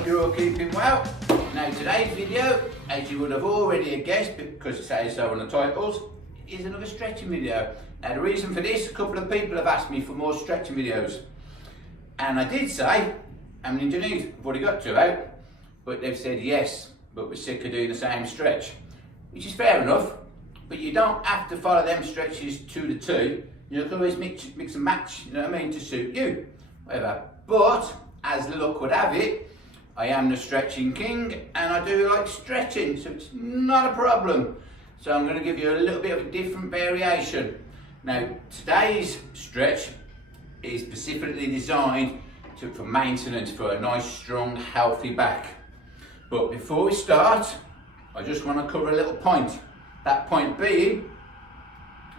hope you're all keeping well. Now today's video, as you would have already guessed because it says so on the titles, is another stretching video. Now the reason for this, a couple of people have asked me for more stretching videos. And I did say, how many do you need? I've already got two out. But they've said yes, but we're sick of doing the same stretch. Which is fair enough, but you don't have to follow them stretches to the two. You can always mix and match, you know what I mean, to suit you, whatever. But, as luck would have it, I am the stretching king and I do like stretching, so it's not a problem. So I'm going to give you a little bit of a different variation. Now, today's stretch is specifically designed for maintenance for a nice, strong, healthy back. But before we start, I just want to cover a little point. That point being,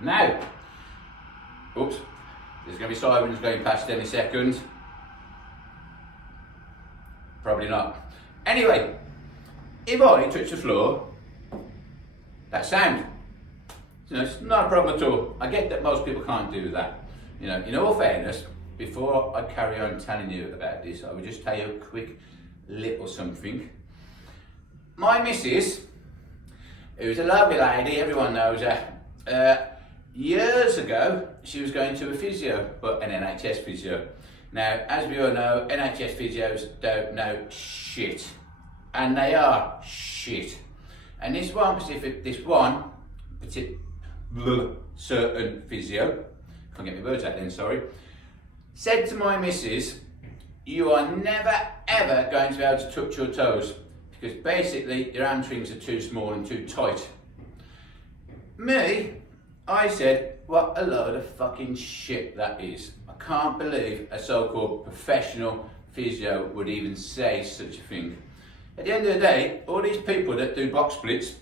now, oops, there's going to be sirens going past any second. Probably not. Anyway, if I touch the floor, that sound, you know, it's not a problem at all. I get that most people can't do that. You know, in all fairness, before I carry on telling you about this, I will just tell you a quick little something. My missus, who's a lovely lady, everyone knows her, years ago, she was going to a physio, but an NHS physio. Now, as we all know, NHS physios don't know shit. And they are shit. And this one certain physio, can't get my words out then, sorry, said to my missus, you are never ever going to be able to touch your toes because basically your hamstrings are too small and too tight. Me, I said, what a load of fucking shit that is. I can't believe a so-called professional physio would even say such a thing. At the end of the day, all these people that do box splits,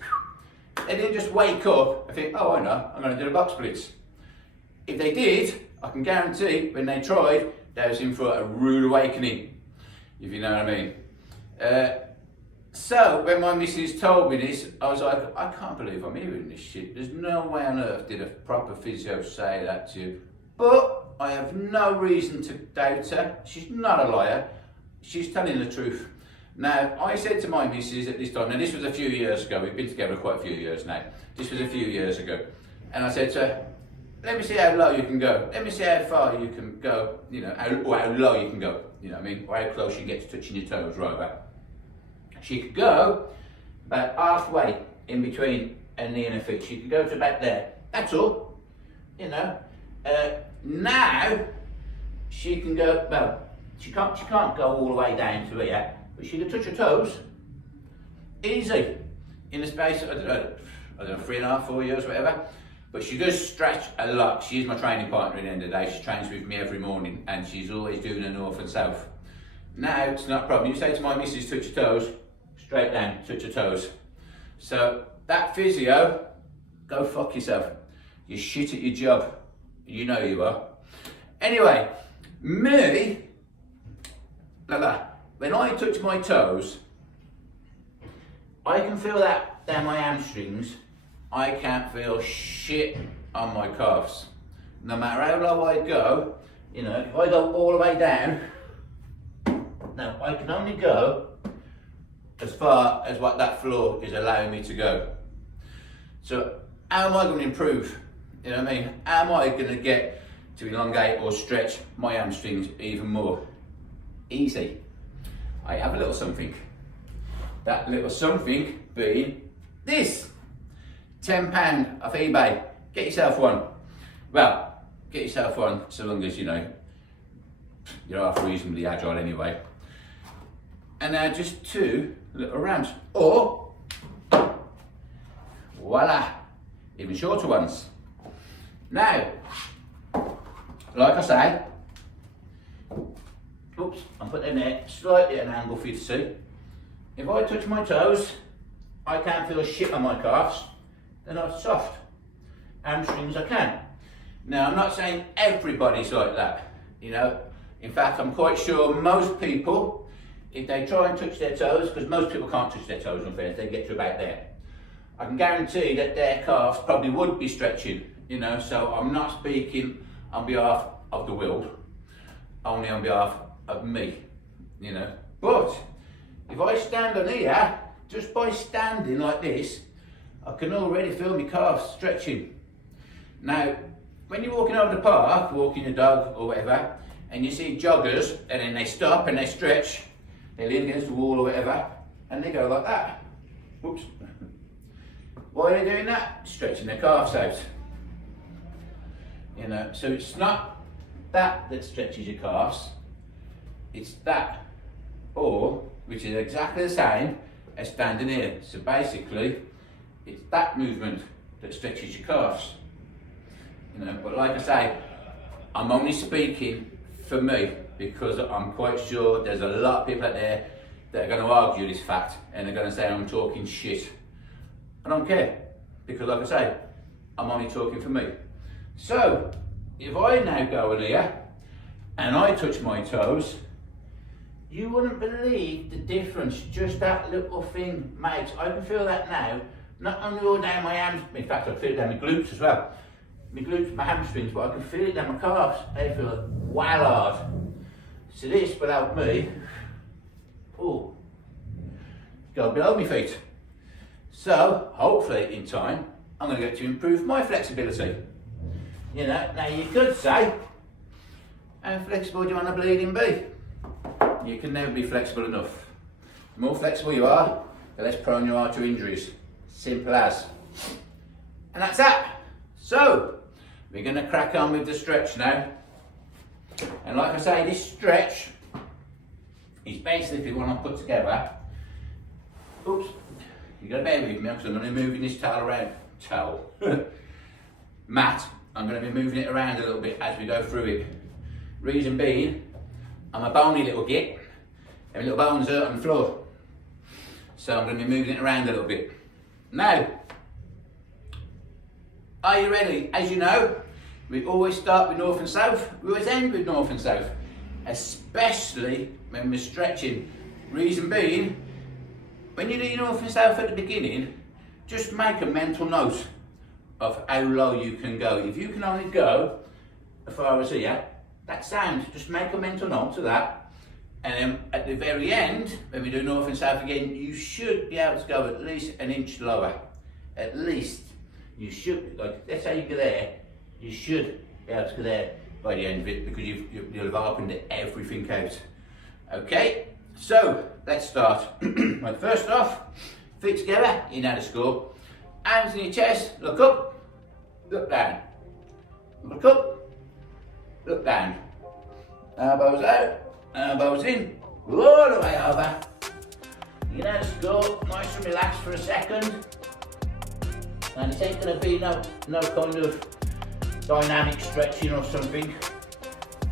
they didn't just wake up and think, oh I know, I'm going to do the box splits. If they did, I can guarantee when they tried, they was in for a rude awakening, if you know what I mean. So when my missus told me this, I was like, I can't believe I'm hearing this shit. There's no way on earth did a proper physio say that to you. But I have no reason to doubt her. She's not a liar. She's telling the truth. Now, I said to my missus at this time, now this was a few years ago, we've been together quite a few years now. This was a few years ago. And I said to her, let me see how low you can go. Let me see how far you can go, you know, or how low you can go, you know what I mean, or how close you get to touching your toes, rather. She could go about halfway in between her knee and her feet. She could go to about there. That's all, you know. Now, she can go, well, she can't go all the way down to here, but she can touch her toes, easy, in the space of, I don't know, 3.5, 4 years, whatever. But she does stretch a lot. She's my training partner at the end of the day. She trains with me every morning and she's always doing her north and south. Now, it's not a problem. You say to my missus, touch your toes, straight down, touch your toes. So, that physio, go fuck yourself. You're shit at your job. You know you are. Anyway, me, like that, when I touch my toes, I can feel that down my hamstrings. I can't feel shit on my calves. No matter how low I go, you know, if I go all the way down, now I can only go as far as what that floor is allowing me to go. So how am I going to improve? You know what I mean? How am I going to get to elongate or stretch my hamstrings even more? Easy. I have a little something. That little something being this. £10 off eBay. Get yourself one. Well, get yourself one so long as, you know, you're half reasonably agile anyway. And now just two little rounds. Or, voila, even shorter ones. Now, like I say, oops, I'm putting them there slightly at an angle for you to see. If I touch my toes, I can't feel shit on my calves. They're not soft. Hamstrings I can. Now I'm not saying everybody's like that, you know. In fact, I'm quite sure most people, if they try and touch their toes, because most people can't touch their toes in fairness, they get to about there. I can guarantee that their calves probably would be stretching, you know, so I'm not speaking on behalf of the world, only on behalf of me, you know. But if I stand on here, just by standing like this, I can already feel my calves stretching. Now, when you're walking over the park, walking your dog or whatever, and you see joggers, and then they stop and they stretch, they lean against the wall or whatever, and they go like that. Whoops. Why are they doing that? Stretching their calves out. You know, so it's not that stretches your calves, it's that, or, which is exactly the same as standing here. So basically, it's that movement that stretches your calves. You know, but like I say, I'm only speaking for me because I'm quite sure there's a lot of people out there that are going to argue this fact and they're going to say I'm talking shit. I don't care, because like I say, I'm only talking for me. So, if I now go in here and I touch my toes, you wouldn't believe the difference just that little thing makes. I can feel that now, not only all down my hamstrings, in fact I can feel it down my glutes as well. My glutes, my hamstrings, but I can feel it down my calves. They feel well hard. So this will help me, go below my feet. So, hopefully in time, I'm going to get to improve my flexibility. You know, now you could say, how flexible do you want a bleeding be? You can never be flexible enough. The more flexible you are, the less prone you are to injuries. Simple as. And that's that. So, we're going to crack on with the stretch now. And like I say, this stretch is basically what I've put together. Oops, you've got to bear with me because I'm going to be moving this towel around. Mat. I'm going to be moving it around a little bit as we go through it. Reason being, I'm a bony little git, and my little bones hurt on the floor. So I'm going to be moving it around a little bit. Now, are you ready? As you know, we always start with north and south, we always end with north and south, especially when we're stretching. Reason being, when you do north and south at the beginning, just make a mental note of how low you can go. If you can only go as far as here, that's sound. Just make a mental note of that. And then at the very end, when we do north and south again, you should be able to go at least an inch lower. At least. You should, like, let's say you go there, you should be able to go there by the end of it because you'll have opened everything out. Okay, so let's start. Right, first off, feet together, you know the score. Hands in your chest, look up, look down. Look up, look down. Elbows out, elbows in, all the way over. You know the score, nice and relaxed for a second. And it ain't going to be no kind of dynamic stretching or something.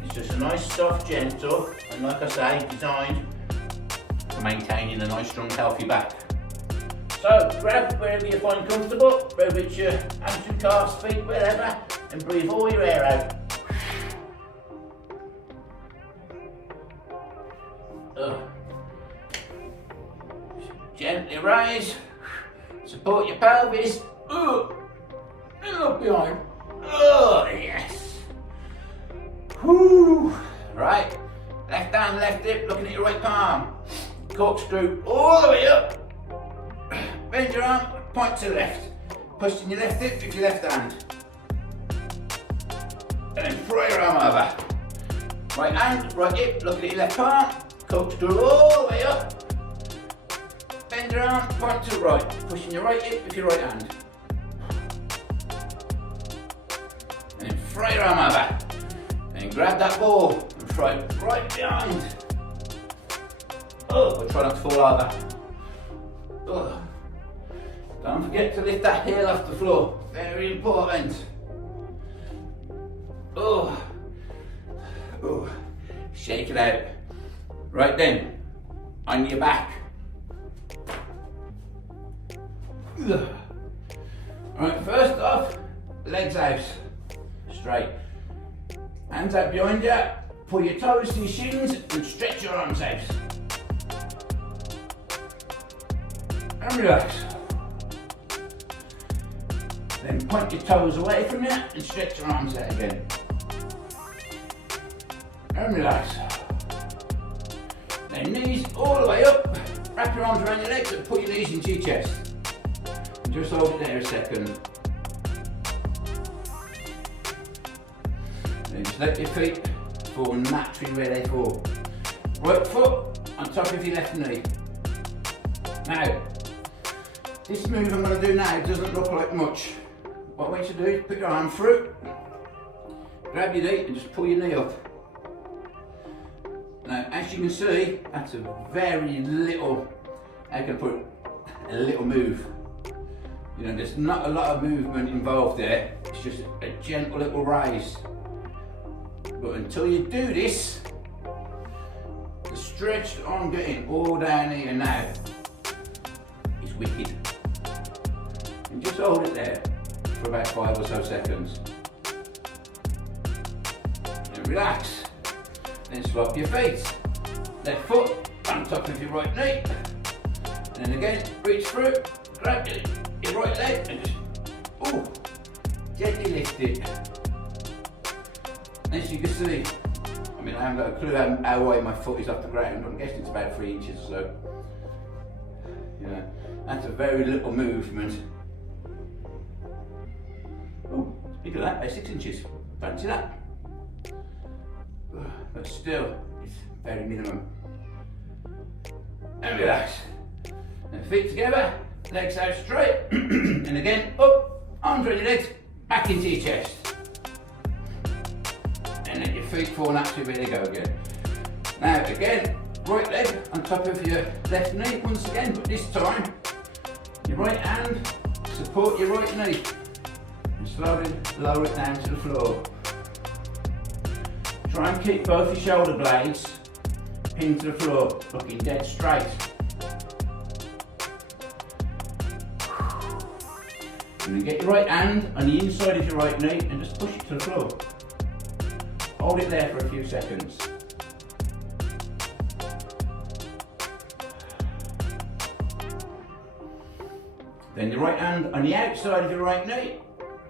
It's just a nice, soft, gentle, and like I say, designed for maintaining a nice, strong, healthy back. So grab wherever you find comfortable, whether it's your hamstring, calves, feet, wherever, and breathe all your air out. Gently rise, support your pelvis. And look behind. Oh, yes. Whoo. Right. Left hand, left hip, looking at your right palm. Corkscrew all the way up. Bend your arm, point to the left. Pushing your left hip with your left hand. And then throw your arm over. Right hand, right hip, looking at your left palm. Corkscrew all the way up. Bend your arm, point to the right. Pushing your right hip with your right hand. And then throw your arm over. And grab that ball and throw it right behind. But try not to fall over. Don't forget to lift that heel off the floor. Very important. Shake it out. Right then, on your back. Right, first off, legs out. Straight. Hands out behind you. Pull your toes to your shins and stretch your arms out. And relax. Then point your toes away from you and stretch your arms out again. And relax. Then knees all the way up, wrap wrap your arms around your legs and put your knees into your chest. And just hold it there a second. Then just let your feet fall naturally where they fall. Right foot on top of your left knee. Now, this move I'm going to do now doesn't look like much. What I want you to do is put your arm through, grab your knee and just pull your knee up. Now, as you can see, that's a very little, how can I put it, a little move. You know, there's not a lot of movement involved there. It's just a gentle little raise. But until you do this, the stretch that I'm getting all down here now is wicked. And just hold it there for about 5 or so seconds. And relax. Then swap your feet. Left foot on top of your right knee. And then again, reach through, grab your right leg and just, gently lift it. As you can see, I mean, I haven't got a clue how wide my foot is off the ground. I'm guessing it's about 3 inches or so. You know, that's a very little movement. Oh, look at that, about 6 inches. Fancy that. But still, it's very minimum. And relax. And feet together, legs out straight. And again, up, arms around your legs, back into your chest. And let your feet fall naturally where they go again. Now again, right leg on top of your left knee once again, but this time, your right hand support your right knee. And slowly lower it down to the floor. Try and keep both your shoulder blades pinned to the floor, looking dead straight. And you get your right hand on the inside of your right knee and just push it to the floor. Hold it there for a few seconds. Then your right hand on the outside of your right knee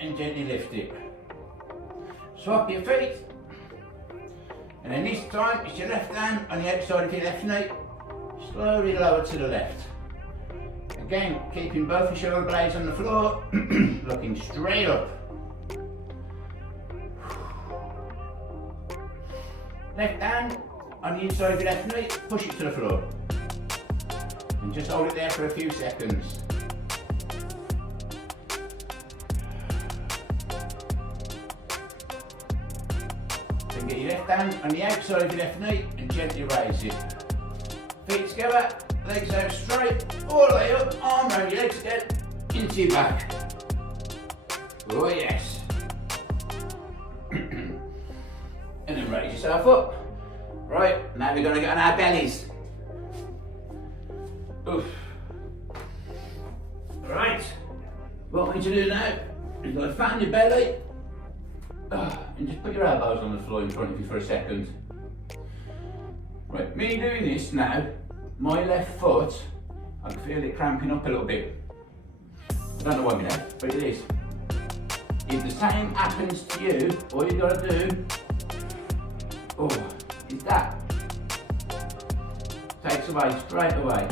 and gently lift it. Swap your feet. And then this time it's your left hand on the outside of your left knee. Slowly lower to the left. Again, keeping both your shoulder blades on the floor, looking straight up. Left hand on the inside of your left knee, push it to the floor. And just hold it there for a few seconds. Then get your left hand on the outside of your left knee and gently raise it. Feet together, legs out straight, all the way up, arm around your legs again, into your back. Oh yes. And then raise yourself up. Right, now we're going to get on our bellies. Oof. Right, what I want you to do now is going to fan your belly and just put your elbows on the floor in front of you for a second. Right, me doing this now, my left foot, I can feel it cramping up a little bit. I don't know why my left, but it is. If the same happens to you, all you've got to do is that. Takes away straight away.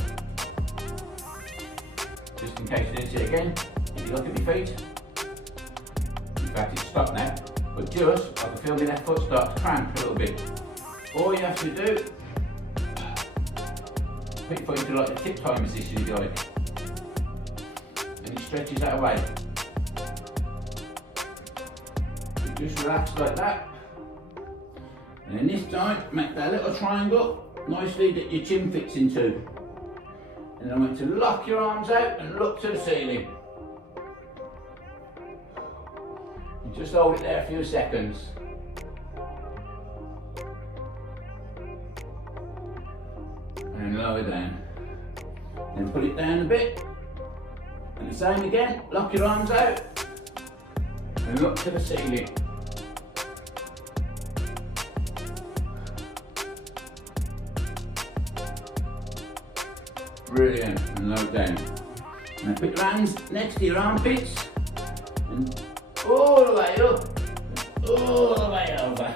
Just in case you didn't see it again, if you look at my feet, in fact it's stopped now, but just, I can feel my left foot start to cramp a little bit. All you have to do, put your foot into like a tip toe position if you like, and it stretches that away. Just relax like that. And then this time, make that little triangle nicely that your chin fits into. And I want you to lock your arms out and look to the ceiling. And just hold it there a few seconds. And lower down. Then put it down a bit. And the same again, lock your arms out and look to the ceiling. Brilliant, and low down. Now put your hands next to your armpits and all the way up, all the way over.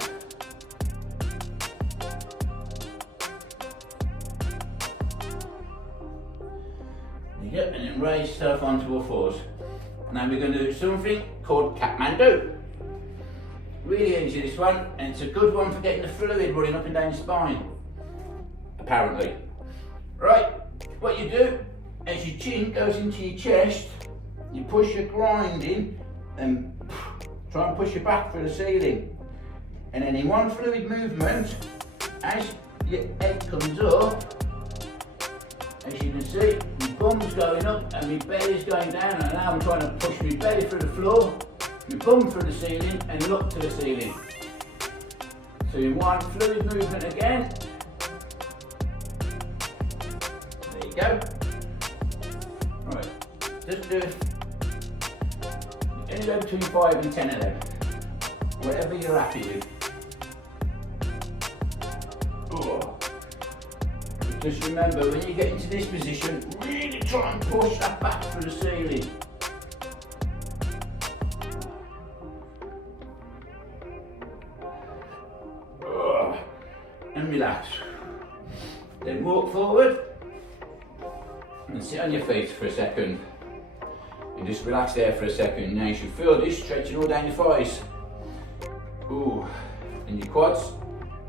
Yep, and then raise yourself onto all fours. Now we're going to do something called Kathmandu. Really easy this one, and it's a good one for getting the fluid running up and down your spine, apparently. Right, what you do, as your chin goes into your chest, you push your groin in and try and push your back through the ceiling. And then in one fluid movement, as your head comes up, as you can see, my bum's going up and my belly's going down, and now I'm trying to push my belly through the floor, my bum through the ceiling, and look to the ceiling. So in one fluid movement again. There you go. Right, just do it. Anywhere between 5 and 10 of them. Whatever you're happy with. Oh. Just remember, when you get into this position, really try and push that back through the ceiling. Oh. And relax. Then walk forward and sit on your feet for a second. And just relax there for a second. Now you should feel this stretching all down your thighs. Ooh. And your quads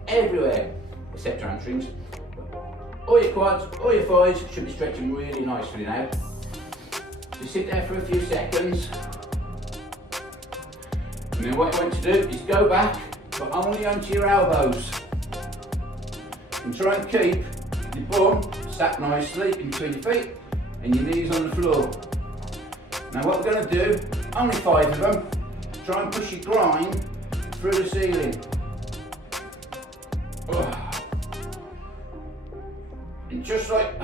everywhere, except your hamstrings. All your quads, all your thighs should be stretching really nicely now. Just sit there for a few seconds. And then what you want to do is go back, but only onto your elbows. And try and keep your bum sat nicely in between your feet and your knees on the floor. Now what we're going to do, only 5 of them, try and push your groin through the ceiling. Oh. And just like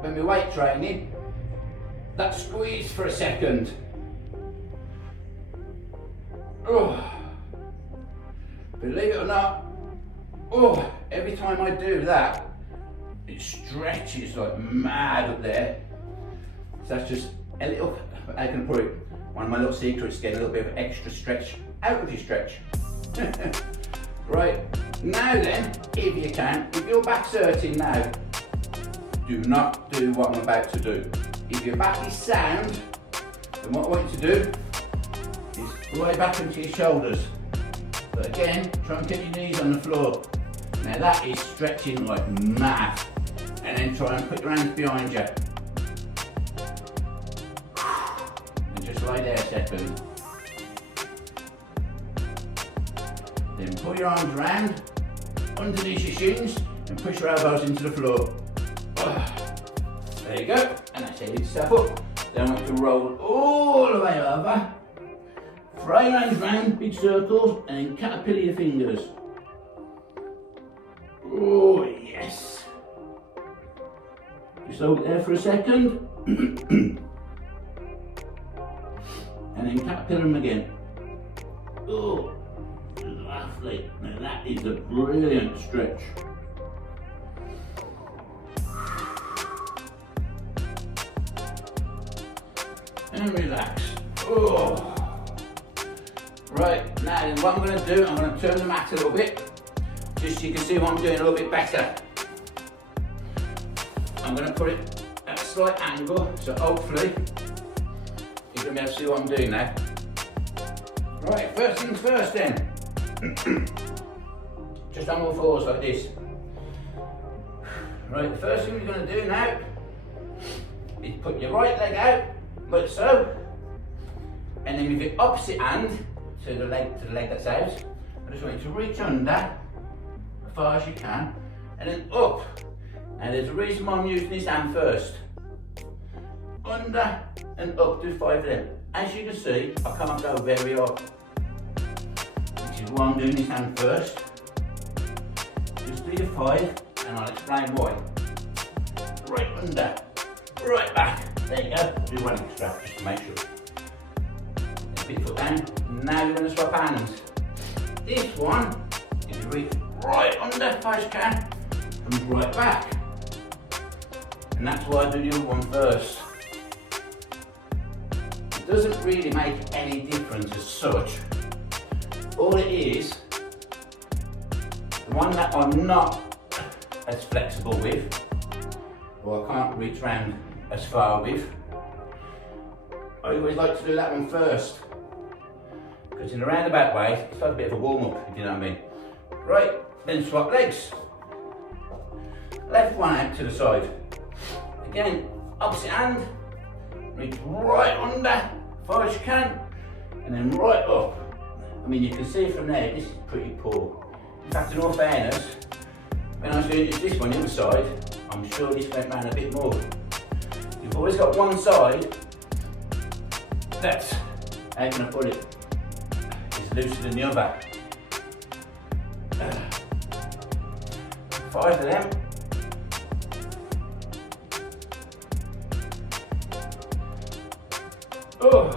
when we weight training, that squeeze for a second. Oh. Believe it or not, oh, every time I do that, it stretches like mad up there. So that's just a little, I can put it, one of my little secrets, getting a little bit of extra stretch out of your stretch. Right, now then, if you can, if your back's hurting now, do not do what I'm about to do. If your back is sound, then what I want you to do is right back into your shoulders. But again, try and keep your knees on the floor. Now that is stretching like mad. And then try and put your hands behind you. And just lie there a second. Then pull your arms around, underneath your shins, and push your elbows into the floor. There you go, and that's it, yourself up. Then I want you to roll all the way over. Throw your hands round, big circles, and then caterpillar your fingers. Oh, yes. Just hold it there for a second. And then caterpillar them again. Oh, lovely. Now that is a brilliant stretch. And relax. Oh. Right, now then what I'm going to do, I'm going to turn the mat a little bit, just so you can see what I'm doing a little bit better. I'm going to put it at a slight angle, so hopefully you're going to be able to see what I'm doing now. Right, first things first then. Just on all fours like this. Right, the first thing we're going to do now is put your right leg out, like so, and then with your opposite hand to the leg that's out, I just want you to reach under as far as you can, and then up. Now there's a reason why I'm using this hand first. Under and up, do 5 of them. As you can see, I can't go very up, which is why I'm doing this hand first. Just do your 5, and I'll explain why. Right under, right back. There you go, do 1 extra, just to make sure. Big foot down. Now you're going to swap hands. This one, if you reach right under as far as you can, comes right back. And that's why I do the other one first. It doesn't really make any difference as such. All it is, the one that I'm not as flexible with, or I can't reach around as far with. I always like to do that one first, because in a roundabout way, it's like a bit of a warm-up, if you know what I mean. Right, then swap legs. Left one out to the side. Again, opposite hand, reach right under, as far as you can, and then right up. I mean, you can see from there, this is pretty poor. In fact, in all fairness, when I was doing this one on the other side, I'm sure this went round a bit more. You've always got one side that's, how can I put it, is looser than the other. 5 of them. Oh.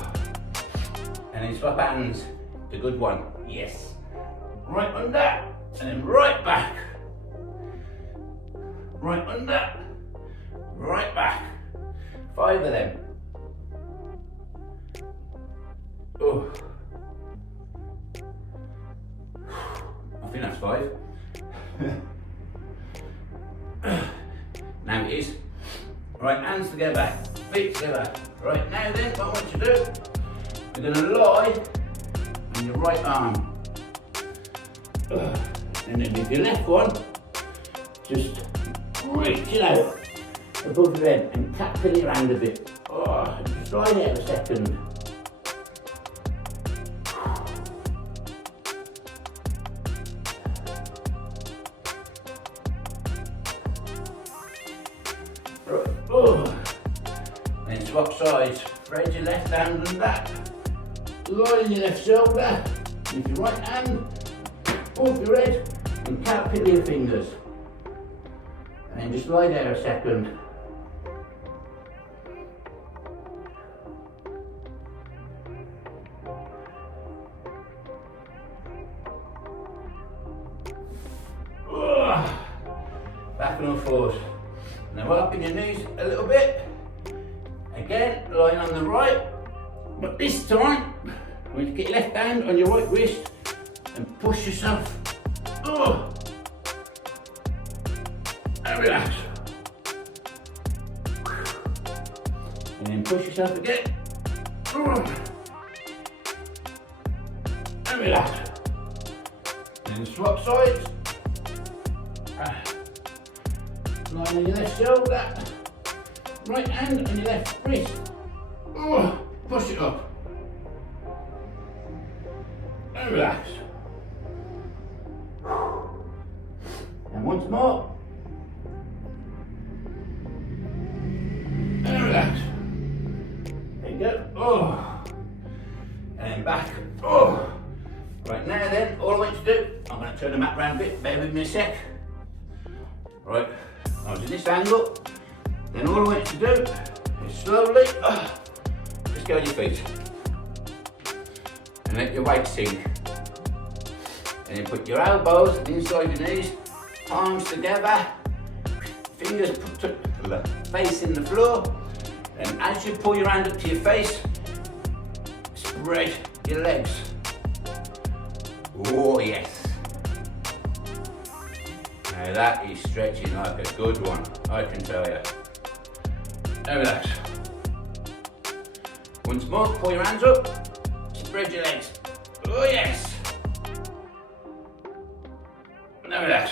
And then swap hands, the good one, yes. Right under, and then right back. Right under, right back. 5 of them. Oh. I think that's 5. Now it is. Right, hands together, feet together. Right, now then, what I want you to do, you're going to lie on your right arm. And then with your left one, just reach it out above your head and tapping it around a bit. Oh, just lie there a second. Oh. Then swap sides, spread your left hand and that. Lie on your left shoulder, with your right hand, off your head, and tap with your fingers. And then just lie there a second. Back and forth. Now up in your knees a little bit. Again, lying on the right. But this time, I want you to get your left hand on your right wrist and push yourself. Oh. And relax. And then push yourself again. Oh. And relax. And then swap sides. Lying on your left shoulder, right hand on your left wrist. Oh, push it up. And relax. And once more. And relax. There you go. Oh. And then back. Oh. Right now then, all I want you to do, I'm going to turn the mat around a bit, bear with me a sec. Right. I was in this angle, then all I want you to do is slowly, just go on your feet and let your weight sink. And then put your elbows inside your knees, palms together, fingers facing the floor, and as you pull your hand up to your face, spread your legs. Oh yes. Now that is stretching like a good one, I can tell you. Now relax. Once more, pull your hands up, spread your legs. Oh yes. Now relax.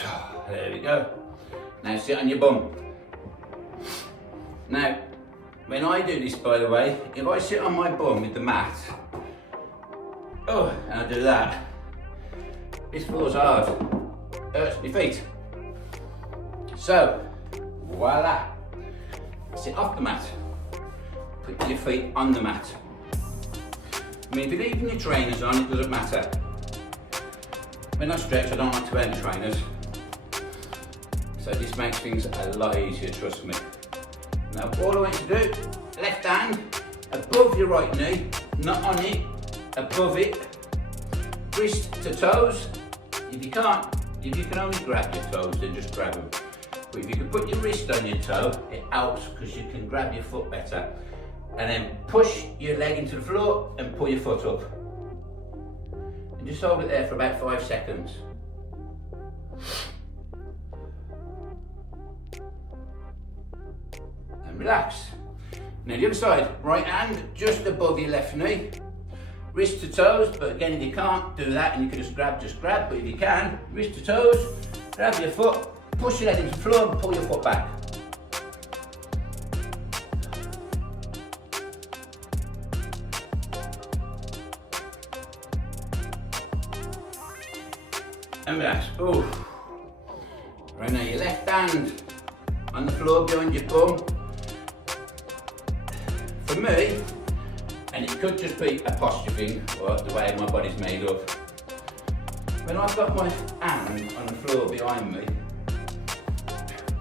There we go. Now sit on your bum. Now, when I do this, by the way, if I sit on my bum with the mat, and I do that, this floor's hard, hurts my feet. So, voila, sit off the mat, put your feet on the mat. I mean, if you're leaving your trainers on, it doesn't matter. When I stretch, I don't like to wear any trainers. So this makes things a lot easier, trust me. Now, all I want you to do, left hand above your right knee, not on it, above it, wrist to toes. If you can't, if you can only grab your toes, then just grab them. But if you can put your wrist on your toe, it helps because you can grab your foot better. And then push your leg into the floor and pull your foot up. And just hold it there for about 5 seconds. And relax. Now the other side, right hand just above your left knee. Wrist to toes, but again if you can't do that and you can just grab, but if you can, wrist to toes, grab your foot, push your head into the floor and pull your foot back. And relax. Ooh. Right now your left hand on the floor behind your bum. For me, and it could just be a posture thing, or the way my body's made up. When I've got my hand on the floor behind me,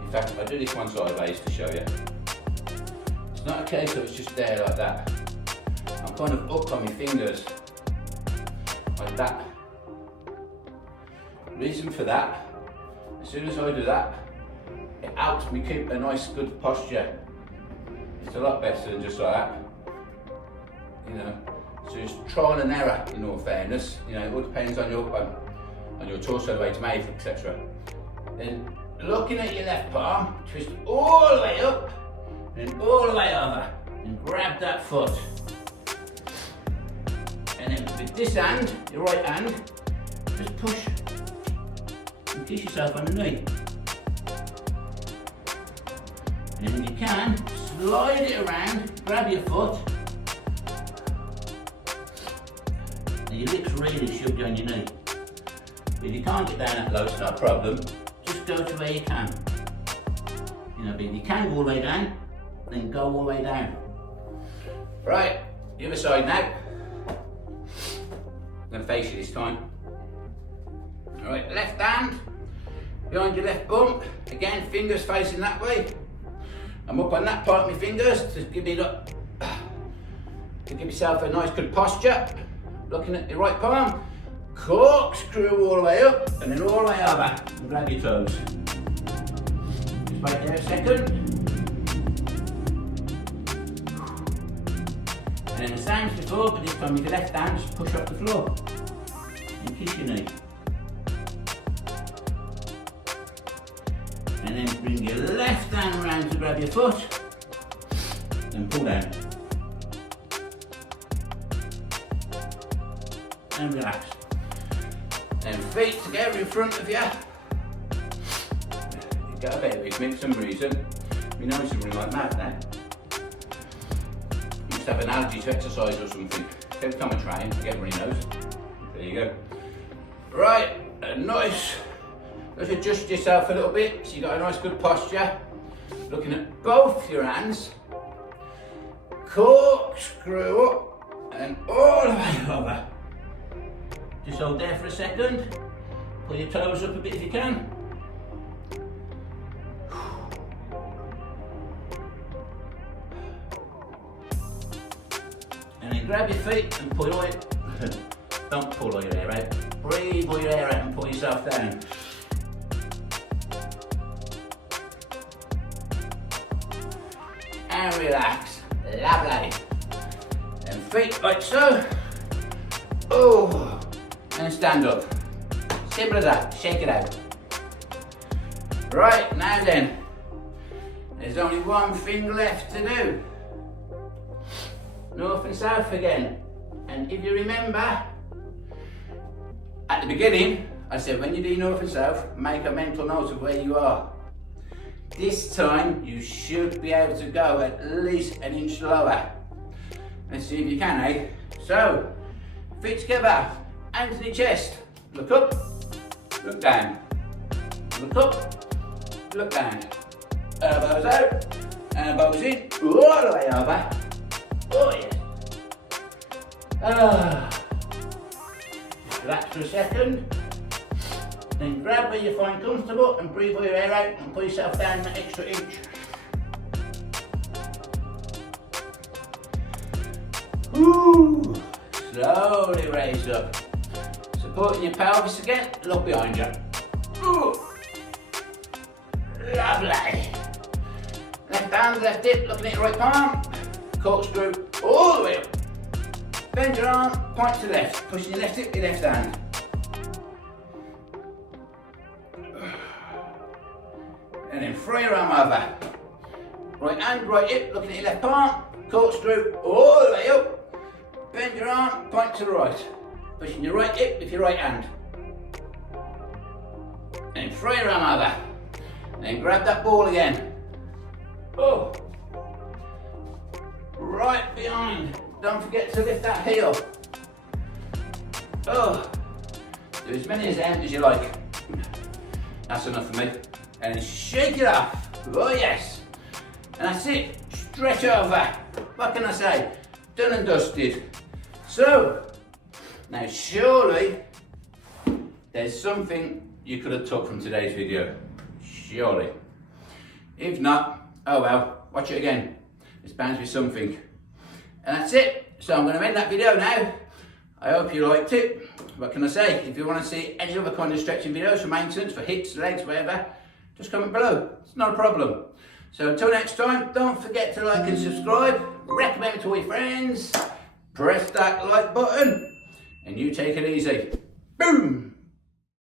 in fact, I do this one sideways to show you. It's not a case of it's just there like that. I'm kind of up on my fingers, like that. Reason for that, as soon as I do that, it helps me keep a nice good posture. It's a lot better than just like that. You know, so it's trial and error in all fairness. You know, it all depends on your torso, the way it's made, etc. Then looking at your left palm, twist all the way up and all the way over and grab that foot. And then with this hand, your right hand, just push and kiss yourself on the knee. And then when you can, slide it around, grab your foot. And your lips really should be on your knee. But if you can't get down that low, it's not a problem. Just go to where you can. You know, but if you can go all the way down, then go all the way down. Right, the other side now. I'm going to face you this time. Alright, left hand behind your left bum. Again, fingers facing that way. I'm up on that part of my fingers to give yourself a nice good posture. Looking at your right palm, corkscrew all the way up and then all the way over and grab your toes. Just wait there a second. And then the same as before, but this time with your left hand, just push up the floor and kiss your knee. And then bring your left hand around to grab your foot and pull down. And relax. And feet together in front of you. You got a bit with me for some reason. My nose is running like mad now. You must have an allergy to exercise or something. Every time I train, I get a runny nose. There you go. Right, nice. Just adjust yourself a little bit so you got a nice good posture. Looking at both your hands. Corkscrew up and all the way over. Just hold there for a second. Pull your toes up a bit if you can. And then grab your feet and pull all it. Don't pull all your hair out. Breathe all your hair out and pull yourself down. And relax. Lovely. And feet like so. Oh. And stand up. Simple as that. Shake it out. Right, now then. There's only one thing left to do. North and south again. And if you remember, at the beginning, I said when you do north and south, make a mental note of where you are. This time, you should be able to go at least an inch lower. Let's see if you can, eh? So, feet together. Hands to the chest, look up, look down, look up, look down, elbows out, elbows in, all the way over, oh yes. Just relax for a second, then grab where you find comfortable and breathe all your air out and pull yourself down an extra inch. Woo! Slowly raise up. Supporting your pelvis again, look behind you. Ooh. Lovely. Left hand, left hip, looking at your right palm. Corkscrew all the way up. Bend your arm, point to the left. Pushing your left hip, your left hand. And then throw your arm over. Right hand, right hip, looking at your left palm. Corkscrew all the way up. Bend your arm, point to the right. Pushing your right hip with your right hand. Then throw your arm over. Then grab that ball again. Oh. Right behind. Don't forget to lift that heel. Oh. Do as many as you like. That's enough for me. And shake it off. Oh yes. And that's it. Stretch over. What can I say? Done and dusted. So, now surely there's something you could have took from today's video. Surely. If not, oh well, watch it again. It's bound to be something. And that's it. So I'm going to end that video now. I hope you liked it. What can I say? If you want to see any other kind of stretching videos for maintenance, for hips, legs, whatever, just comment below. It's not a problem. So until next time, don't forget to like and subscribe. Recommend it to all your friends. Press that like button. And you take it easy. Boom!